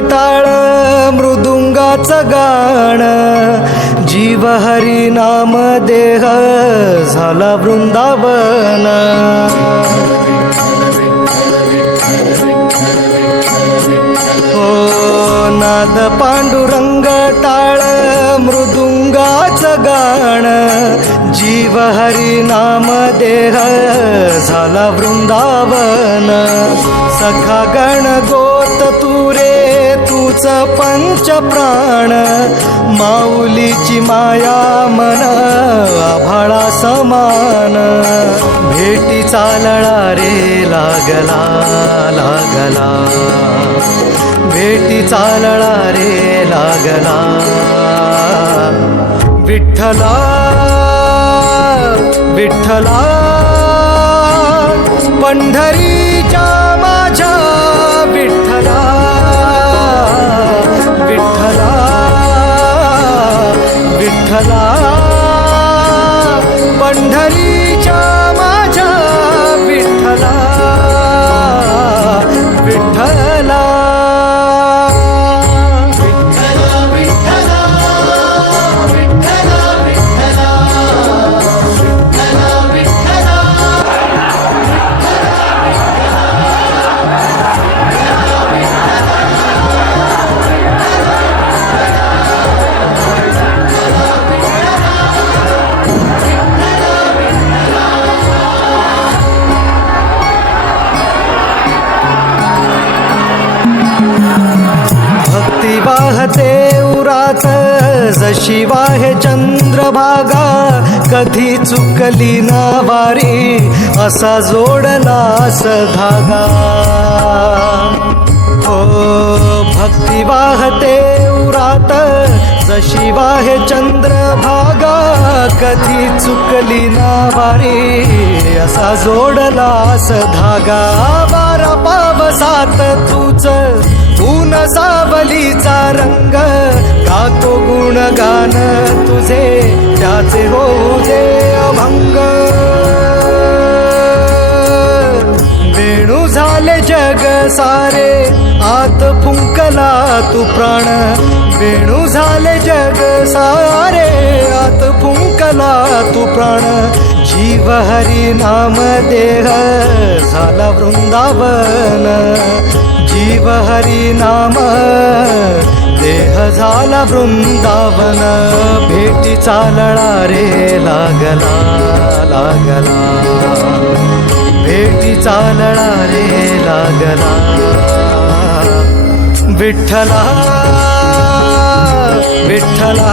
टाळ मृदुंगाचं गाण, जीव हरी नाम देह झाला वृंदावन. हो नाद पांडुरंग टाळ मृदुंगाचं गाण, जीव हरी नाम देह झाला वृंदावन. सखा गण गोत तू रे तूच पंच प्राण, माऊलीची माया मन आभाळा समान. भेटी चालळा रे लागला लागला, भेटी चालळा रे लागला. विठ्ठला विठ्ठला पंढरीच्या माझ्या विठ्ठला, विठ्ठला विठ्ठला पंढरीच्या माझ्या विठ्ठला, विठ्ठला. भक्ती वाहते उरात जशी वाहे चंद्रभागा, कधी चुकली ना वारी असा जोडलास धागा. हो भक्ती वाहते उरात जशी वाहे चंद्रभागा, कधी चुकली ना वारी असा जोडलास धागा. बारा पावसात तूच ऊन सावलीचा रंग, गातो गुणगान तुझे त्याचे होऊ दे अभंग. वेणू झाले जग सारे आत फुंकला तू प्राण, वेणू झाले जग सारे आत फुंकला तू प्राण. जीव हरी नाम देह झाला वृंदावन, जीव हरी नाम देह झाला वृंदावन. भेटी चालळा रे लागला लागला, भेटी चालळा रे लागला. विठ्ठला विठ्ठला